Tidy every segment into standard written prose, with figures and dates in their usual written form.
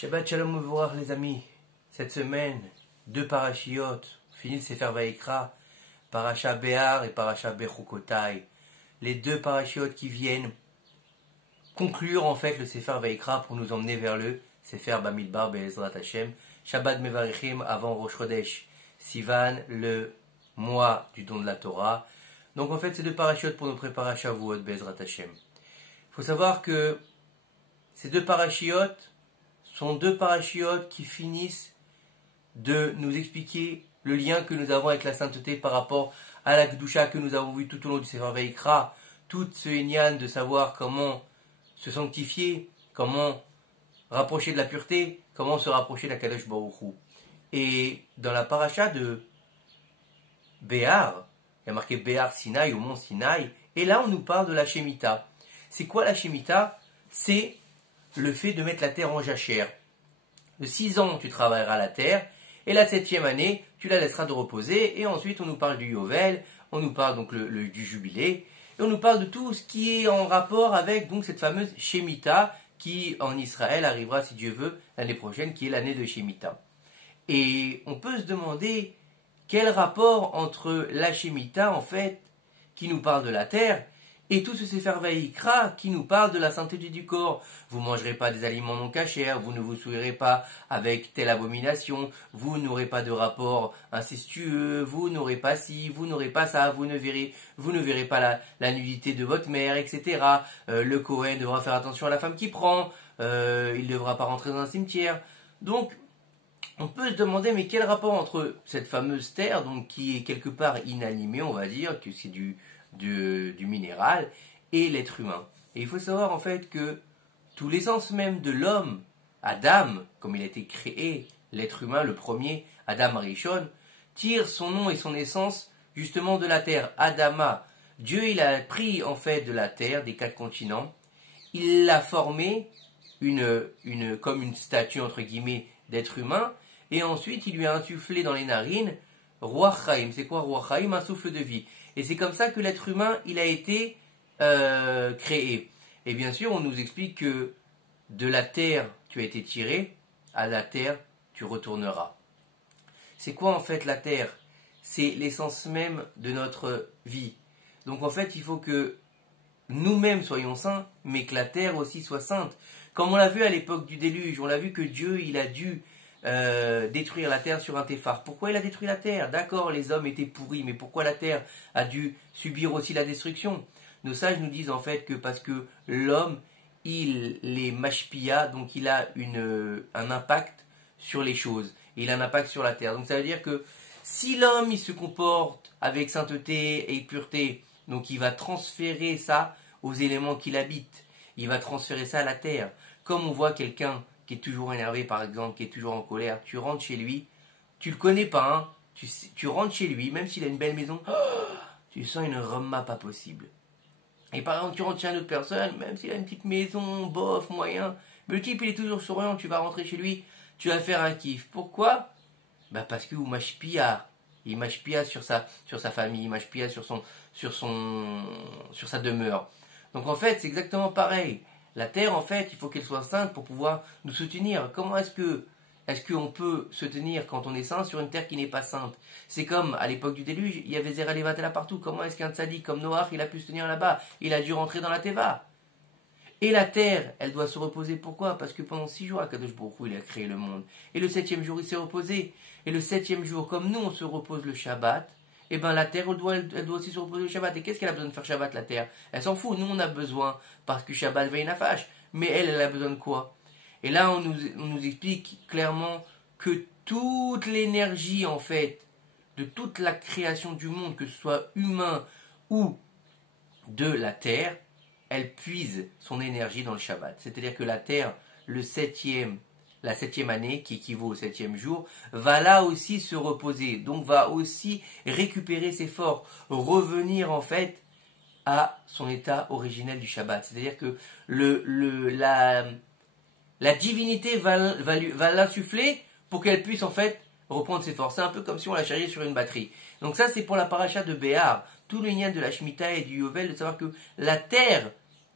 Shabbat Shalom Mevorach les amis. Cette semaine, deux parachiotes, fini le Sefer Vayikra, Parasha Behar et Parasha Bechukotai. Les deux parachiotes qui viennent conclure en fait le Sefer Vayikra pour nous emmener vers le Sefer Bamidbar Be'ezrat Hashem. Shabbat Mevarichim avant Rosh Chodesh Sivan, le mois du don de la Torah. Donc en fait, c'est deux parachiotes pour nous préparer à Shavuot Be'ezrat Hashem. Il faut savoir que ces deux parachiotes sont deux parachiotes qui finissent de nous expliquer le lien que nous avons avec la sainteté par rapport à la Kedusha que nous avons vu tout au long du Sefer Vayikra, tout ce Inyan de savoir comment se sanctifier, comment rapprocher de la pureté, comment se rapprocher d'Akadosh Baruch Hu. Et dans la paracha de Behar, il y a marqué Behar Sinaï, au mont Sinaï, et là on nous parle de la Shemitah. C'est quoi la Shemitah? C'est le fait de mettre la terre en jachère. De 6 ans, tu travailleras la terre, et la 7e année, tu la laisseras de reposer, et ensuite on nous parle du Yovel, on nous parle donc du Jubilé, et on nous parle de tout ce qui est en rapport avec donc cette fameuse Shemitah, qui en Israël arrivera, si Dieu veut, l'année prochaine, qui est l'année de Shemitah. Et on peut se demander quel rapport entre la Shemitah, en fait, qui nous parle de la terre, et tout ce Sefer Vayikra qui nous parle de la sainteté du corps. Vous ne mangerez pas des aliments non cachers, vous ne vous souillerez pas avec telle abomination, vous n'aurez pas de rapport incestueux, vous n'aurez pas ci, vous n'aurez pas ça, vous ne verrez pas la nudité de votre mère, etc. Le Kohen devra faire attention à la femme qu'il prend, il ne devra pas rentrer dans un cimetière. Donc, on peut se demander, mais quel rapport entre cette fameuse terre, donc qui est quelque part inanimée, on va dire, que c'est du minéral, et l'être humain. Et il faut savoir en fait que tout l'essence même de l'homme, Adam, comme il a été créé, l'être humain, le premier, Adam Arishon, tire son nom et son essence justement de la terre, Adama. Dieu, il a pris en fait de la terre, des 4 continents, il l'a formé comme une statue entre guillemets d'être humain, et ensuite il lui a insufflé dans les narines Ruach Chaim. C'est quoi Ruach Chaim? Un souffle de vie. Et c'est comme ça que l'être humain, il a été créé. Et bien sûr, on nous explique que de la terre, tu as été tiré, à la terre, tu retourneras. C'est quoi en fait la terre? C'est l'essence même de notre vie. Donc en fait, il faut que nous-mêmes soyons saints, mais que la terre aussi soit sainte. Comme on l'a vu à l'époque du déluge, on l'a vu que Dieu, il a dû détruire la terre sur un téphar. Pourquoi il a détruit la terre? D'accord, les hommes étaient pourris, mais pourquoi la terre a dû subir aussi la destruction? Nos sages nous disent en fait que parce que l'homme, il est mashpia, donc il a un impact sur les choses, et il a un impact sur la terre. Donc ça veut dire que si l'homme il se comporte avec sainteté et pureté, donc il va transférer ça aux éléments qu'il habite, il va transférer ça à la terre. Comme on voit quelqu'un qui est toujours énervé par exemple, qui est toujours en colère, tu rentres chez lui, tu le connais pas, hein, tu rentres chez lui, même s'il a une belle maison, tu sens une rema pas possible. Et par exemple, tu rentres chez une autre personne, même s'il a une petite maison, bof, moyen, mais le type il est toujours souriant, tu vas rentrer chez lui, tu vas faire un kiff. Pourquoi? Parce que il mâche-pia sur sa famille, il mâche-pia sur sa demeure. Donc en fait, c'est exactement pareil. La terre, en fait, il faut qu'elle soit sainte pour pouvoir nous soutenir. Comment est-ce qu'on peut se tenir quand on est saint sur une terre qui n'est pas sainte? C'est comme à l'époque du déluge, il y avait Zera Levatela partout. Comment est-ce qu'un tzaddik comme Noach, il a pu se tenir là-bas? Il a dû rentrer dans la Teva. Et la terre, elle doit se reposer. Pourquoi? Parce que pendant 6 jours, Akadosh Baruch Hu, il a créé le monde. Et le 7e jour, il s'est reposé. Et le 7e jour, comme nous, on se repose le Shabbat, et bien la terre, elle doit aussi se reposer le Shabbat. Et qu'est-ce qu'elle a besoin de faire Shabbat, la terre? Elle s'en fout. Nous, on a besoin, parce que Shabbat veille nafash. Mais elle a besoin de quoi? Et là, on nous explique clairement que toute l'énergie, en fait, de toute la création du monde, que ce soit humain ou de la terre, elle puise son énergie dans le Shabbat. C'est-à-dire que la terre, la 7e année, qui équivaut au 7e jour, va là aussi se reposer. Donc va aussi récupérer ses forces, revenir en fait à son état originel du Shabbat. C'est-à-dire que la divinité va l'insuffler pour qu'elle puisse en fait reprendre ses forces. C'est un peu comme si on la chargeait sur une batterie. Donc ça c'est pour la paracha de Behar. Tout le lien de la Shemitah et du Yovel, de savoir que la terre,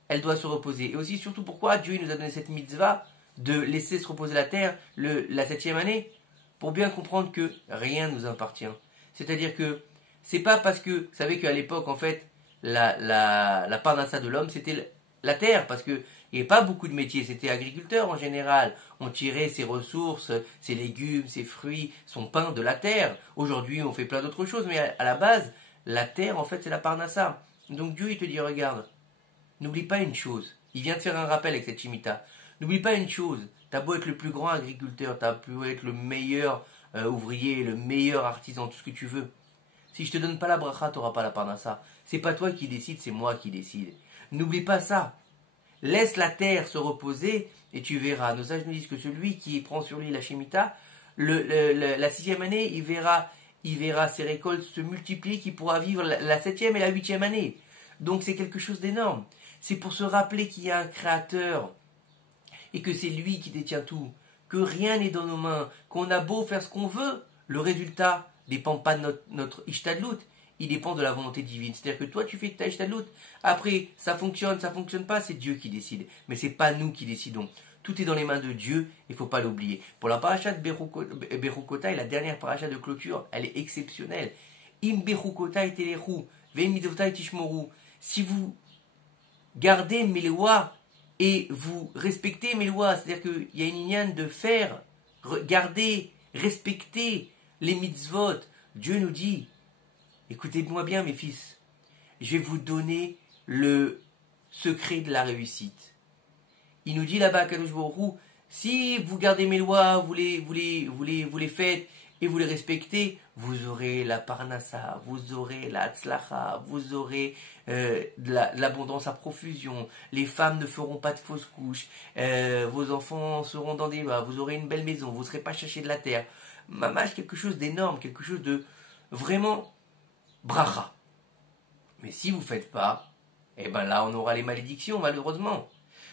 elle doit se reposer. Et aussi surtout pourquoi Dieu nous a donné cette mitzvah de laisser se reposer la terre la 7e année, pour bien comprendre que rien ne nous appartient. C'est-à-dire que c'est pas parce que, vous savez qu'à l'époque, en fait, la parnassa de l'homme, c'était la terre, parce qu'il n'y avait pas beaucoup de métiers, c'était agriculteur en général. On tirait ses ressources, ses légumes, ses fruits, son pain de la terre. Aujourd'hui, on fait plein d'autres choses, mais à la base, la terre, en fait, c'est la parnassa. Donc Dieu, il te dit, regarde, n'oublie pas une chose. Il vient de faire un rappel avec cette Shemitah. N'oublie pas une chose. T'as beau être le plus grand agriculteur, t'as beau être le meilleur ouvrier, le meilleur artisan, tout ce que tu veux. Si je te donne pas la bracha, tu n'auras pas la parnassa. C'est pas toi qui décide, c'est moi qui décide. N'oublie pas ça. Laisse la terre se reposer et tu verras. Nos sages nous disent que celui qui prend sur lui la Shemitah, la 6e année, il verra ses récoltes se multiplier, qu'il pourra vivre la 7e et la 8e année. Donc c'est quelque chose d'énorme. C'est pour se rappeler qu'il y a un créateur et que c'est lui qui détient tout, que rien n'est dans nos mains, qu'on a beau faire ce qu'on veut, le résultat ne dépend pas de notre ishtadlout, il dépend de la volonté divine. C'est-à-dire que toi tu fais ta ishtadlout, après ça fonctionne pas, c'est Dieu qui décide, mais c'est pas nous qui décidons. Tout est dans les mains de Dieu, il ne faut pas l'oublier. Pour la paracha de Berukotai, la dernière paracha de clôture, elle est exceptionnelle. Im Berukotai telechu, ve'im midotai tishmoru. Si vous gardez mes lois et vous respectez mes lois, c'est-à-dire qu'il y a une ligne de faire, garder, respecter les mitzvot. Dieu nous dit, écoutez-moi bien mes fils, je vais vous donner le secret de la réussite. Il nous dit là-bas, Kadosh Baruch Hu, si vous gardez mes lois, vous les faites et vous les respectez, vous aurez la parnassa, vous aurez la tzlacha, vous aurez de l'abondance à profusion, les femmes ne feront pas de fausses couches, vos enfants seront dans des bas, vous aurez une belle maison, vous ne serez pas chercher de la terre. Mamash, quelque chose d'énorme, quelque chose de vraiment bracha. Mais si vous ne faites pas, eh ben là on aura les malédictions malheureusement.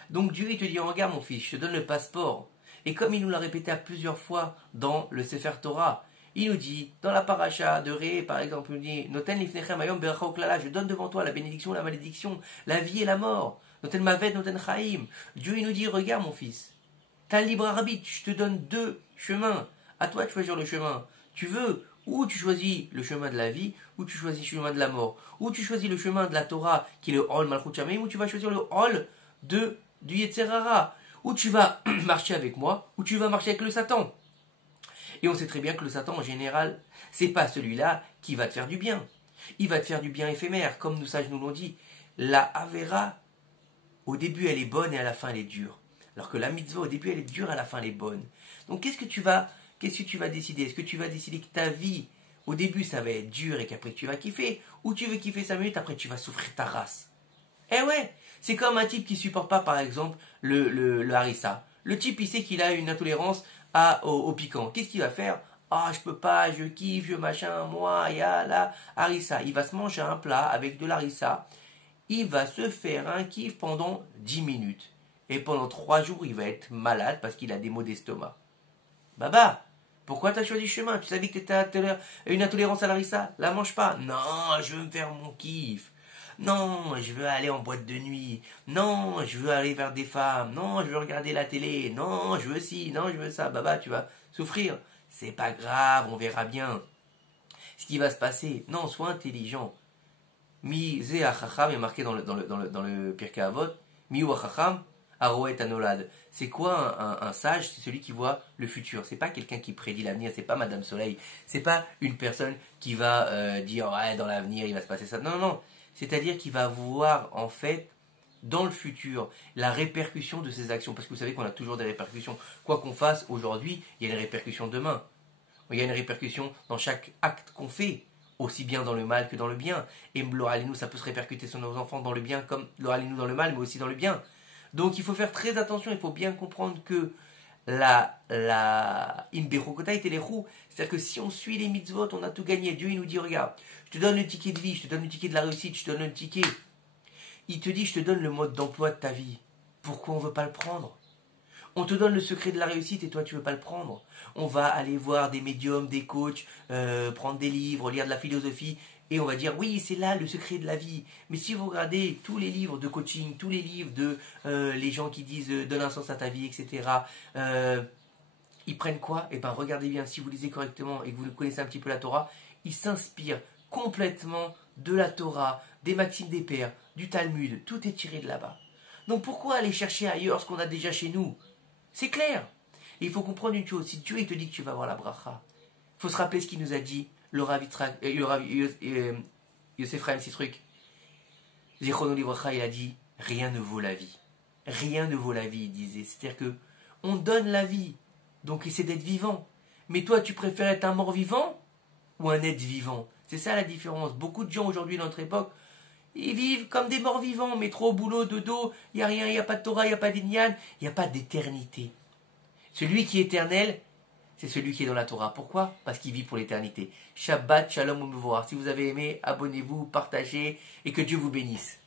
Donc Dieu il te dit, regarde mon fils, je te donne le passeport. Et comme il nous l'a répété à plusieurs fois dans le Sefer Torah, il nous dit, dans la paracha de Ré, par exemple, il nous dit, Noten lifnechem ayom beracha uklala, je donne devant toi la bénédiction, la malédiction, la vie et la mort. Noten mavet, noten chaim. Dieu il nous dit, regarde mon fils, t'as le libre arbitre, je te donne 2 chemins. À toi de choisir le chemin. Tu veux, ou tu choisis le chemin de la vie, ou tu choisis le chemin de la mort. Ou tu choisis le chemin de la Torah, qui est le Hol Malchut Shamayim, ou tu vas choisir le Hol du Yetzer Hara. Ou tu vas marcher avec moi, ou tu vas marcher avec le Satan. Et on sait très bien que le Satan, en général, c'est pas celui-là qui va te faire du bien. Il va te faire du bien éphémère, comme nos sages nous l'ont dit. La Avera, au début, elle est bonne et à la fin, elle est dure. Alors que la mitzvah, au début, elle est dure, à la fin, elle est bonne. Donc, qu'est-ce que tu vas décider? Est-ce que tu vas décider que ta vie, au début, ça va être dur et qu'après, tu vas kiffer? Ou tu veux kiffer 5 minutes, après, tu vas souffrir ta race? Eh ouais, c'est comme un type qui supporte pas, par exemple, le harissa. Le type, il sait qu'il a une intolérance au piquant. Qu'est-ce qu'il va faire? Ah, je peux pas, je kiffe, je machin, moi, ya la harissa. Il va se manger un plat avec de l'harissa. Il va se faire un kiff pendant 10 minutes. Et pendant 3 jours, il va être malade parce qu'il a des maux d'estomac. Baba, pourquoi t'as choisi ce chemin? Tu savais que t'étais une intolérance à l'harissa? La mange pas. Non, je veux me faire mon kiff. Non, je veux aller en boîte de nuit. Non, je veux aller vers des femmes. Non, je veux regarder la télé. Non, je veux ci. Non, je veux ça. Baba, tu vas souffrir. C'est pas grave, on verra bien ce qui va se passer. Non, sois intelligent. Mi ze achacham est marqué dans le Pirkei Avot. Mi ou achacham aroet anolad. C'est quoi un sage? C'est celui qui voit le futur. C'est pas quelqu'un qui prédit l'avenir. C'est pas Madame Soleil. C'est pas une personne qui va dire ouais, dans l'avenir il va se passer ça. Non, non, non. C'est-à-dire qu'il va voir en fait dans le futur la répercussion de ses actions. Parce que vous savez qu'on a toujours des répercussions. Quoi qu'on fasse aujourd'hui, il y a une répercussion demain. Il y a une répercussion dans chaque acte qu'on fait, aussi bien dans le mal que dans le bien. Et l'oralinou, ça peut se répercuter sur nos enfants dans le bien comme l'oralinou dans le mal, mais aussi dans le bien. Donc il faut faire très attention, il faut bien comprendre que la imberokotai telechu, c'est-à-dire que si on suit les mitzvot, on a tout gagné. Dieu il nous dit, regarde, je te donne le ticket de vie, je te donne le ticket de la réussite, je te donne le ticket. Il te dit, je te donne le mode d'emploi de ta vie. Pourquoi on ne veut pas le prendre? On te donne le secret de la réussite et toi tu ne veux pas le prendre. On va aller voir des médiums, des coachs, prendre des livres, lire de la philosophie. Et on va dire, oui, c'est là le secret de la vie. Mais si vous regardez tous les livres de coaching, tous les livres de les gens qui disent donne un sens à ta vie, etc., ils prennent quoi? Eh bien, regardez bien, si vous lisez correctement et que vous connaissez un petit peu la Torah, ils s'inspirent complètement de la Torah, des Maximes des Pères, du Talmud. Tout est tiré de là-bas. Donc pourquoi aller chercher ailleurs ce qu'on a déjà chez nous? C'est clair. Et il faut comprendre une chose, si Dieu il te dit que tu vas avoir la bracha, il faut se rappeler ce qu'il nous a dit, le Rav Yosef Chaim Sitruk. Zichrono Livracha, il a dit, rien ne vaut la vie. Rien ne vaut la vie, il disait. C'est-à-dire que on donne la vie, donc c'est d'être vivant. Mais toi, tu préfères être un mort vivant ou un être vivant? C'est ça la différence. Beaucoup de gens aujourd'hui dans notre époque, ils vivent comme des morts vivants, mais trop au boulot, dodo, il n'y a rien, il n'y a pas de Torah, il n'y a pas d'Inyan, il n'y a pas d'éternité. Celui qui est éternel, c'est celui qui est dans la Torah. Pourquoi? Parce qu'il vit pour l'éternité. Shabbat, shalom, au revoir. Si vous avez aimé, abonnez-vous, partagez, et que Dieu vous bénisse.